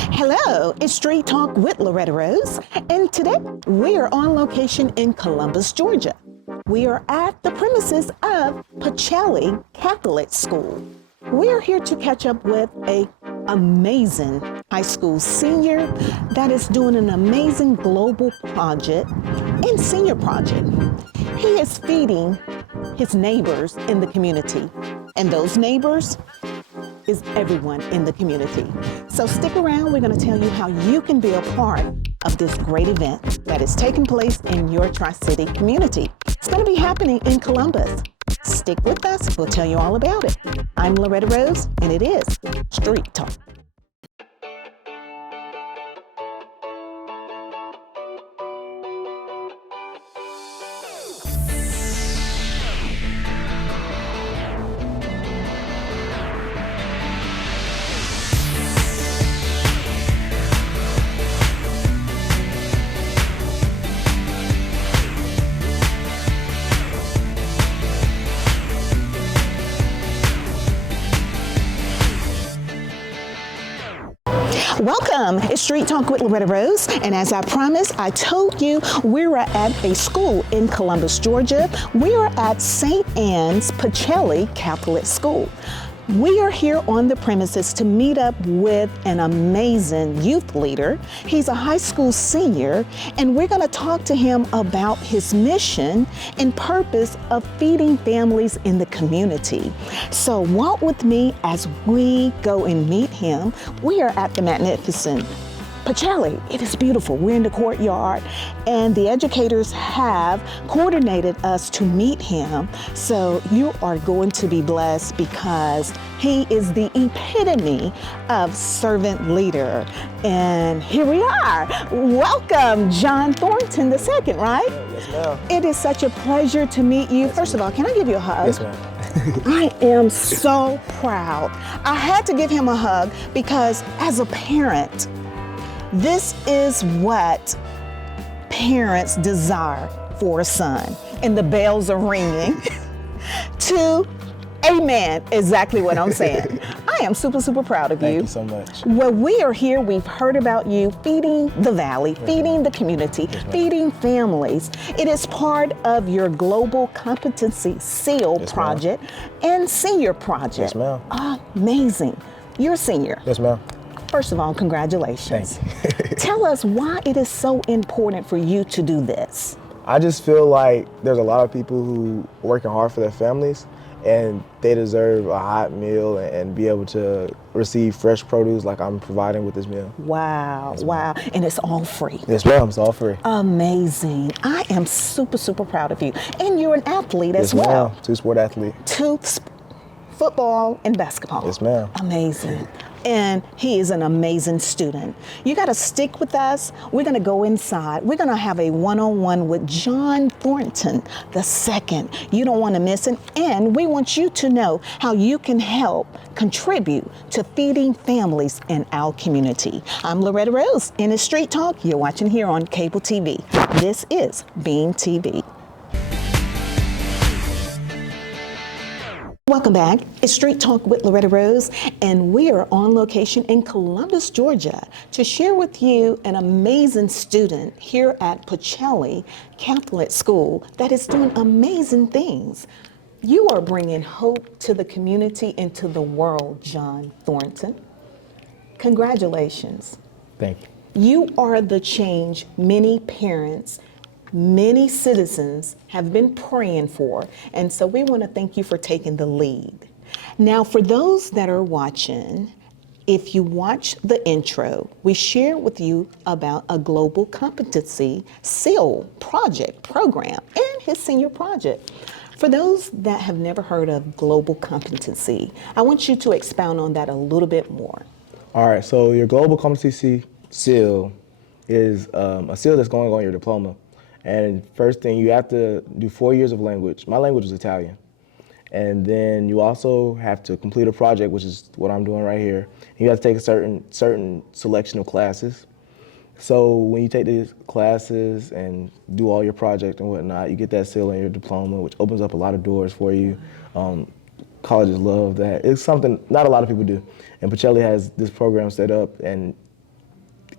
Hello, it's Street Talk with Loretta Rose, and today we are on location in Columbus, Georgia. We are at the premises of Pacelli Catholic School. We are here to catch up with an amazing high school senior that is doing an amazing global project and senior project. He is feeding his neighbors in the community, and those neighbors is everyone in the community. So stick around, we're going to tell you how you can be a part of this great event that is taking place in your Tri-City community. It's going to be happening in Columbus. Stick with us, we'll tell you all about it. I'm Loretta Rose, and it is Street Talk. Welcome, it's Street Talk with Loretta Rose, and as I promised, I told you we were at a school in Columbus, Georgia. We are at St. Anne-Pacelli Catholic School. We are here on the premises to meet up with an amazing youth leader. He's a high school senior, and we're going to talk to him about his mission and purpose of feeding families in the community. So walk with me as we go and meet him. We are at the magnificent Pacelli. It is beautiful. We're in the courtyard, and the educators have coordinated us to meet him. So you are going to be blessed because he is the epitome of servant leader. And here we are. Welcome, John Thornton II, right? Yes, ma'am. It is such a pleasure to meet you. Yes, First of all, can I give you a hug? Yes, ma'am. I am so proud. I had to give him a hug because as a parent, this is what parents desire for a son. And the bells are ringing to amen, exactly what I'm saying. I am super, super proud of you. Thank you so much. Well, we are here, we've heard about you feeding the valley, feeding the community, feeding families. It is part of your Global Competency SEAL project and senior project. Yes, ma'am. Amazing. You're a senior. Yes, ma'am. First of all, congratulations. Thank you. Tell us why it is so important for you to do this. I just feel like there's a lot of people who are working hard for their families, and they deserve a hot meal and be able to receive fresh produce like I'm providing with this meal. Wow, Yes, wow. And it's all free. Yes, ma'am. It's all free. Amazing. I am super, super proud of you. And you're an athlete as Yes, well. ma'am. Two-sport athlete. Football and basketball. Yes, ma'am. Amazing. And he is an amazing student. You got to stick with us. We're going to go inside. We're going to have a one-on-one with John Thornton II. You don't want to miss it. And we want you to know how you can help contribute to feeding families in our community. I'm Loretta Rose, and it's Street Talk. You're watching here on cable TV. This is Beam TV. Welcome back. It's Street Talk with Loretta Rose, and we are on location in Columbus, Georgia, to share with you an amazing student here at Pacelli Catholic School that is doing amazing things. You are bringing hope to the community and to the world, John Thornton. Congratulations. Thank you. You are the change many parents, many citizens have been praying for, and so we want to thank you for taking the lead. Now, for those that are watching, if you watch the intro, we share with you about a Global Competency SEAL project program and his senior project. For those that have never heard of Global Competency, I want you to expound on that a little bit more. All right. So your Global Competency SEAL is a SEAL that's going on your diploma. And first thing, you have to do 4 years of language. My language is Italian. And then you also have to complete a project, which is what I'm doing right here. You have to take a certain selection of classes. So when you take these classes and do all your project and whatnot, you get that seal in your diploma, which opens up a lot of doors for you. Colleges love that. It's something not a lot of people do. And Pacelli has this program set up, and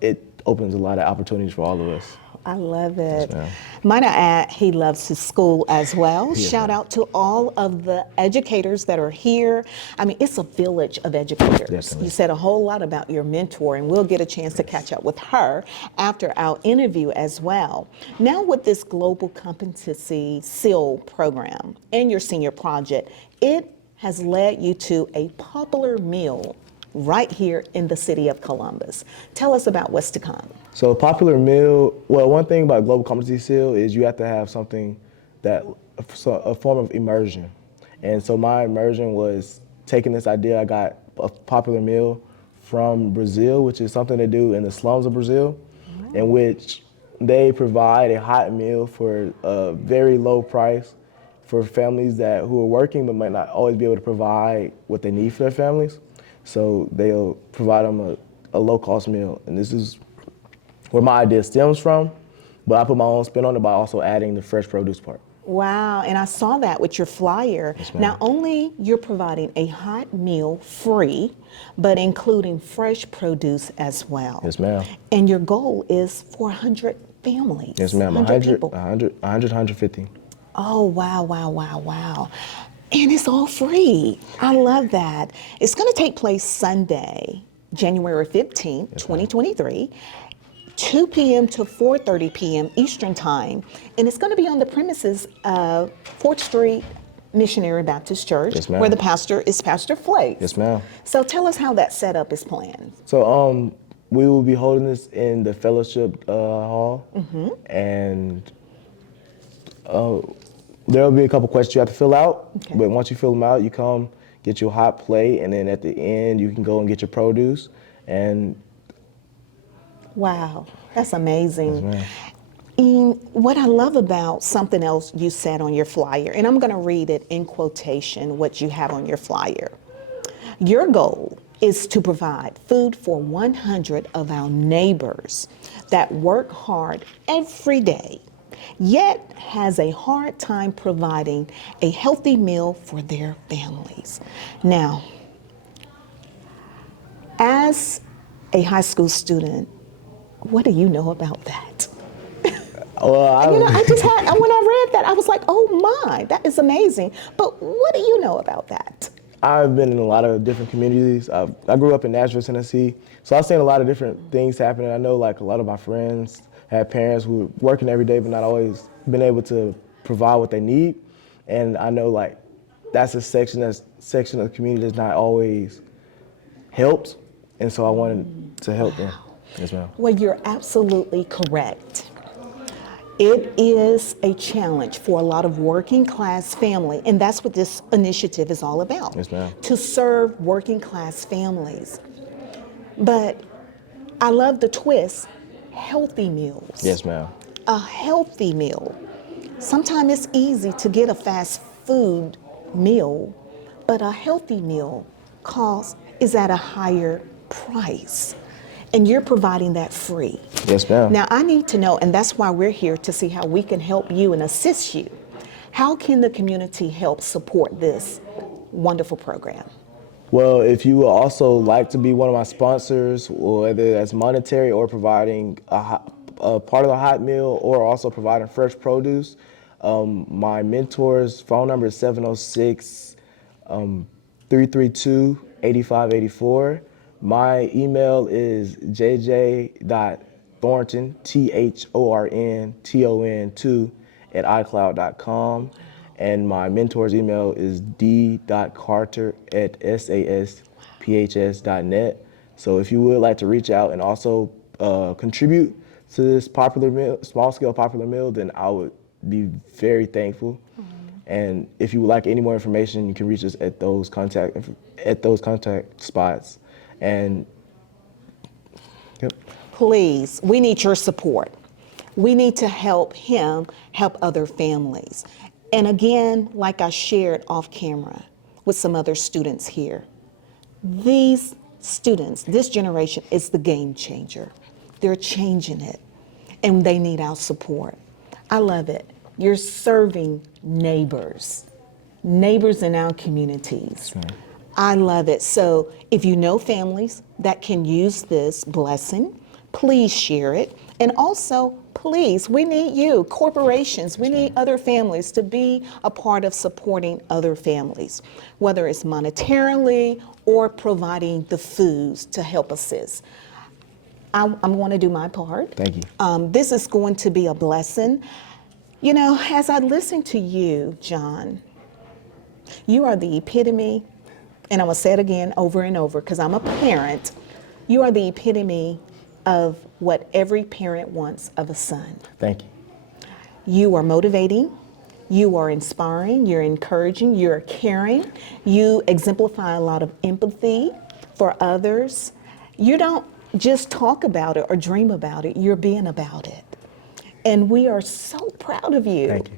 it opens a lot of opportunities for all of us. I love it. Yes, ma'am. Might I add, he loves his school as well. Yes, Shout ma'am. out to all of the educators that are here. I mean, it's a village of educators. Definitely. You said a whole lot about your mentor, and we'll get a chance to catch up with her after our interview as well. Now with this Global Competency SEAL program and your senior project, it has led you to a popular meal right here in the city of Columbus. Tell us about what's to come. So a popular meal, well, one thing about Global Competency SEAL is you have to have something a form of immersion. And so my immersion was taking this idea, I got a popular meal from Brazil, which is something to do in the slums of Brazil, in which they provide a hot meal for a very low price for families who are working but might not always be able to provide what they need for their families. So they'll provide them a low-cost meal. And this is where my idea stems from, but I put my own spin on it by also adding the fresh produce part. Wow, and I saw that with your flyer. Yes, ma'am. Not only you're providing a hot meal free, but including fresh produce as well. Yes, ma'am. And your goal is 400 families. Yes, ma'am. 100 people. 150. Oh, wow, wow, wow, wow. And it's all free. I love that. It's going to take place Sunday, January 15th, 2023. 2 p.m. to 4:30 p.m. Eastern Time, and it's going to be on the premises of 4th Street Missionary Baptist Church, Yes, ma'am. where the pastor is Pastor Flake. Yes, ma'am. So tell us how that setup is planned. So we will be holding this in the fellowship hall, and there will be a couple questions you have to fill out. Okay. But once you fill them out, you come get your hot plate, and then at the end you can go and get your produce. And Wow, that's amazing. ma'am. And what I love about something else you said on your flyer, and I'm going to read it in quotation, what you have on your flyer. Your goal is to provide food for 100 of our neighbors that work hard every day, yet has a hard time providing a healthy meal for their families. Now, as a high school student, what do you know about that? well, I just had, when I read that, I was like, oh my, that is amazing. But what do you know about that? I've been in a lot of different communities. I grew up in Nashville, Tennessee, so I've seen a lot of different things happening. I know like a lot of my friends had parents who were working every day but not always been able to provide what they need. And I know like that's a section of the community that's not always helped. And so I wanted to help them. Yes, ma'am. Well, you're absolutely correct. It is a challenge for a lot of working class family, and that's what this initiative is all about. Yes, ma'am. To serve working class families. But I love the twist, healthy meals. Yes, ma'am. A healthy meal. Sometimes it's easy to get a fast food meal, but a healthy meal is at a higher price. And you're providing that free. Yes, ma'am. Now, I need to know, and that's why we're here to see how we can help you and assist you. How can the community help support this wonderful program? Well, if you would also like to be one of my sponsors, whether that's monetary or providing a part of the hot meal or also providing fresh produce, my mentor's phone number is 706-332-8584. My email is jj.thornton, THORNTON2 and my mentor's email is d.carter@sasphs.net. So if you would like to reach out and also contribute to this popular meal, small-scale popular meal, then I would be very thankful. And if you would like any more information, you can reach us at those contact spots. And yep. Please, we need your support. We need to help him help other families. And again, like I shared off camera with some other students here, these students, this generation is the game changer. They're changing it, and they need our support. I love it. You're serving neighbors in our communities. Sure. I love it. So if you know families that can use this blessing, Please share it. And also, please, we need you, corporations, we need other families to be a part of supporting other families, whether it's monetarily or providing the foods to help assist. I'm going to do my part. Thank you. This is going to be a blessing. You know, as I listen to you, John, you are the epitome, and I'm going to say it again over and over because I'm a parent. You are the epitome of what every parent wants of a son. Thank you. You are motivating, you are inspiring, you're encouraging, you're caring, you exemplify a lot of empathy for others. You don't just talk about it or dream about it, you're being about it. And we are so proud of you. Thank you.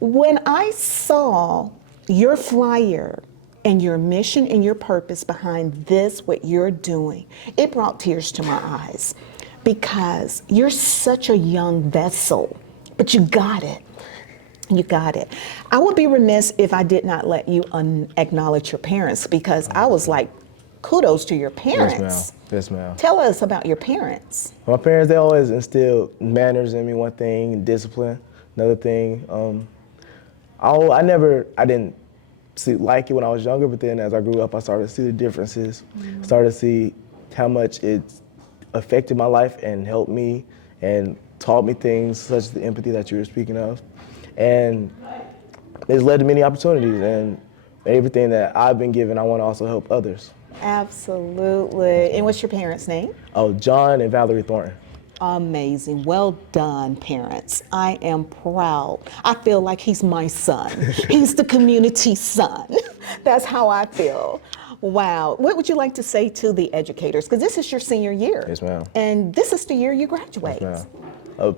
When I saw your flyer and your mission and your purpose behind this, what you're doing, it brought tears to my eyes because you're such a young vessel, but you got it. You got it. I would be remiss if I did not let you acknowledge your parents because I was like, kudos to your parents. Yes, ma'am. Yes, ma'am. Tell us about your parents. My parents, they always instilled manners in me, one thing, and discipline, another thing. I didn't like it when I was younger, but then as I grew up, I started to see the differences, started to see how much it's affected my life and helped me and taught me things such as the empathy that you were speaking of. And it's led to many opportunities, and everything that I've been given, I want to also help others. Absolutely. And what's your parents' name? Oh, John and Valerie Thornton. Amazing. Well done, parents. I am proud. I feel like he's my son. He's the community's son. That's how I feel. Wow. What would you like to say to the educators? Because this is your senior year. Yes, ma'am. And this is the year you graduate. Yes, ma'am.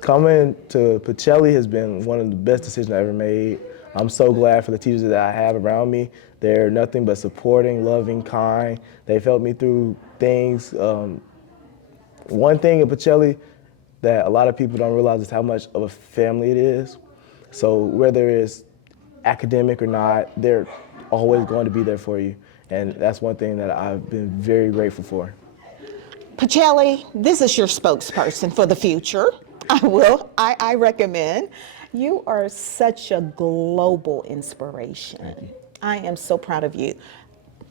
Coming to Pacelli has been one of the best decisions I ever made. I'm so glad for the teachers that I have around me. They're nothing but supporting, loving, kind. They've helped me through things. One thing at Pacelli that a lot of people don't realize is how much of a family it is. So whether it's academic or not, they're always going to be there for you. And that's one thing that I've been very grateful for. Pacelli, this is your spokesperson for the future. I recommend. You are such a global inspiration. I am so proud of you.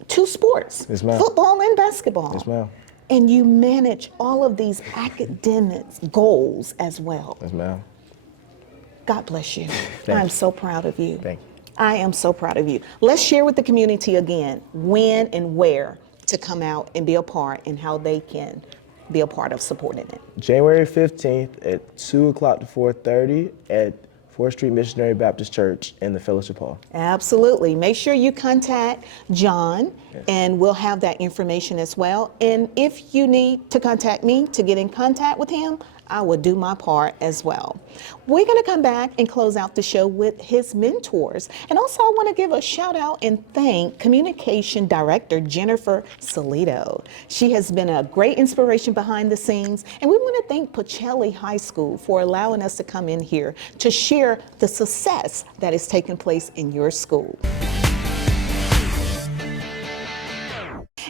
2 sports, Yes, ma'am. Football and basketball. Yes, ma'am. And you manage all of these academic goals as well. Yes, ma'am. God bless you. Thank I'm you. so proud of you. Thank you. I am so proud of you. Let's share with the community again when and where to come out and be a part and how they can be a part of supporting it. January 15th at 2 o'clock to 4:30 at 4th Street Missionary Baptist Church in the Fellowship Hall. Absolutely. Make sure you contact John, and we'll have that information as well. And if you need to contact me to get in contact with him, I will do my part as well. We're going to come back and close out the show with his mentors. And also, I want to give a shout out and thank Communication Director Jennifer Salito. She has been a great inspiration behind the scenes. And we want to thank Pacelli High School for allowing us to come in here to share the success that is taking place in your school.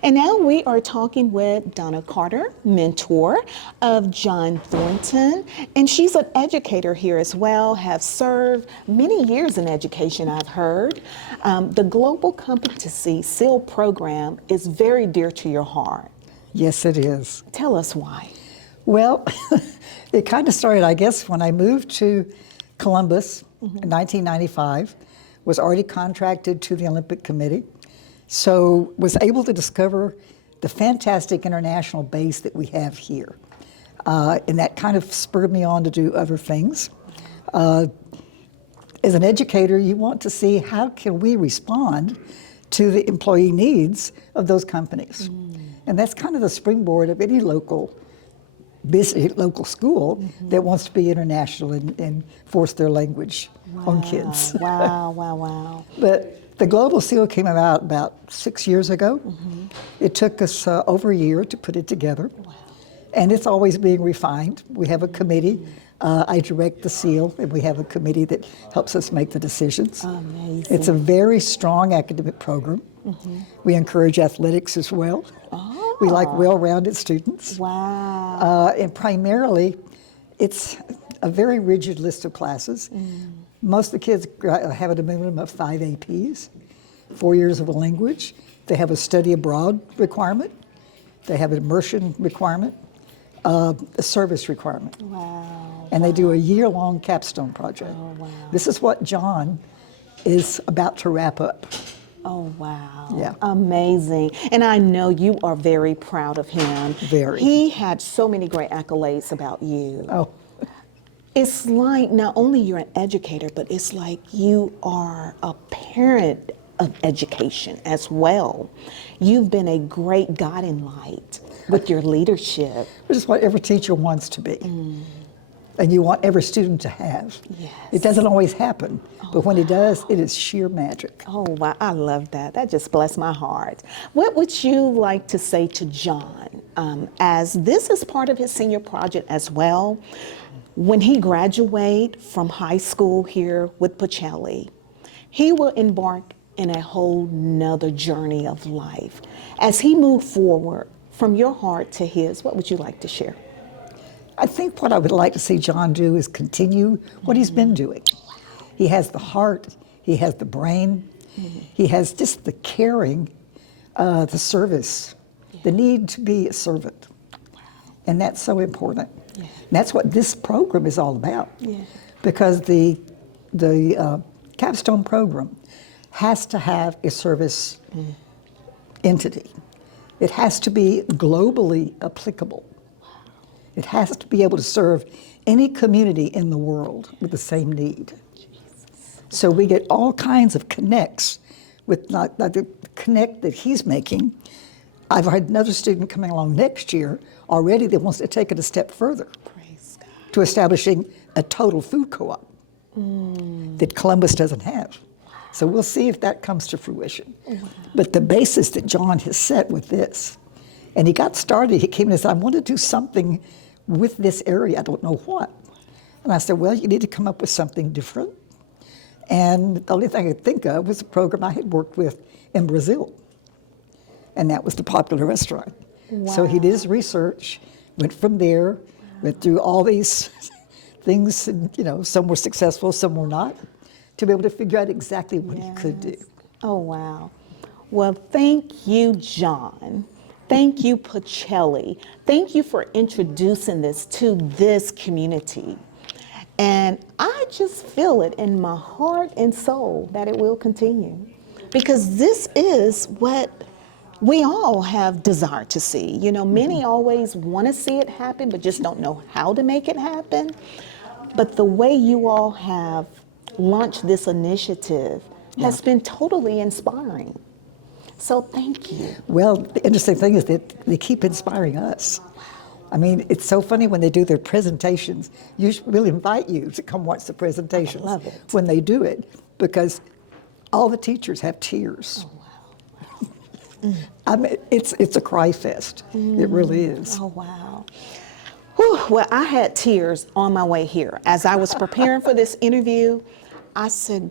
And now we are talking with Donna Carter, mentor of John Thornton, and she's an educator here as well, have served many years in education, I've heard. The Global Competency SEAL program is very dear to your heart. Yes, it is. Tell us why. Well, it kind of started, I guess, when I moved to Columbus in 1995, was already contracted to the Olympic Committee. So was able to discover the fantastic international base that we have here. And that kind of spurred me on to do other things. As an educator, you want to see how can we respond to the employee needs of those companies. And that's kind of the springboard of any local business, local school that wants to be international and force their language on kids. Wow. But the Global SEAL came about 6 years ago. It took us over a year to put it together. And it's always being refined. We have a committee. I direct the SEAL, and we have a committee that helps us make the decisions. Amazing. It's a very strong academic program. We encourage athletics as well. We like well-rounded students. Wow. And primarily, it's a very rigid list of classes. Most of the kids have a minimum of 5 APs, 4 years of a language. They have a study abroad requirement. They have an immersion requirement, a service requirement. Wow. And they do a year-long capstone project. Oh, wow. This is what John is about to wrap up. Oh, wow. Yeah. Amazing. And I know you are very proud of him. Very. He had so many great accolades about you. Oh, It's like not only you're an educator, but it's like you are a parent of education as well. You've been a great guiding light with your leadership. which is what every teacher wants to be. And you want every student to have. Yes. It doesn't always happen, but when it does, it is sheer magic. Oh, wow. I love that. That just blessed my heart. What would you like to say to John, as this is part of his senior project as well? When he graduates from high school here with Pacelli, he will embark in a whole nother journey of life. As he moved forward from your heart to his, what would you like to share? I think what I would like to see John do is continue what he's been doing. He has the heart, he has the brain, he has just the caring, the service, the need to be a servant. And that's so important. And that's what this program is all about. Because the capstone program has to have a service entity. It has to be globally applicable. It has to be able to serve any community in the world with the same need. So we get all kinds of connects with the connect that he's making. I've had another student coming along next year already that wants to take it a step further to establishing a total food co-op that Columbus doesn't have. So we'll see if that comes to fruition. But the basis that John has set with this, and he got started, he came and said, I want to do something with this area, I don't know what. And I said, well, you need to come up with something different. And the only thing I could think of was a program I had worked with in Brazil. And that was the Popular Restaurant. So he did his research, went from there, went through all these things, and, you know, some were successful, some were not, to be able to figure out exactly what he could do. Oh, wow. Well, thank you, John. Thank you, Pacelli. Thank you for introducing this to this community. And I just feel it in my heart and soul that it will continue. Because this is what we all have desired to see. You know, many always want to see it happen, but just don't know how to make it happen. But the way you all have launched this initiative has been totally inspiring. So thank you. Well, the interesting thing is that they keep inspiring us. I mean, it's so funny when they do their presentations. We'll invite you to come watch the presentations I love it. when they do it, because all the teachers have tears. Oh, wow. I mean, it's a cry fest. It really is. Oh, wow. Whew, well, I had tears on my way here. As I was preparing for this interview, I said,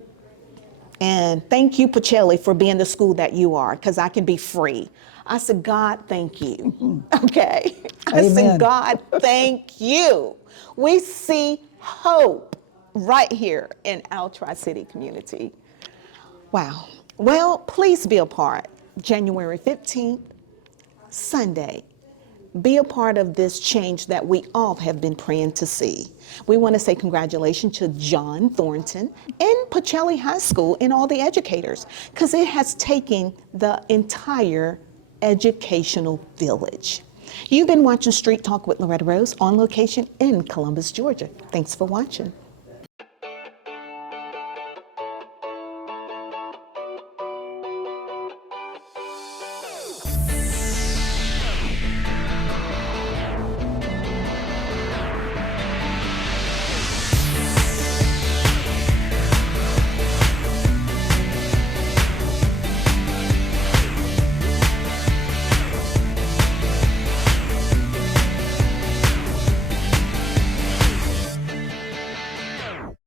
and thank you, Pacelli, for being the school that you are, because I can be free. I said, God, thank you. Okay. I Amen. said, God, thank you. We see hope right here in our Tri-City community. Wow. Well, please be a part. January 15th, Sunday. Be a part of this change that we all have been praying to see. We want to say congratulations to John Thornton and Pacelli High School and all the educators, because it has taken the entire educational village. You've been watching Street Talk with Loretta Rose on location in Columbus, Georgia. Thanks for watching.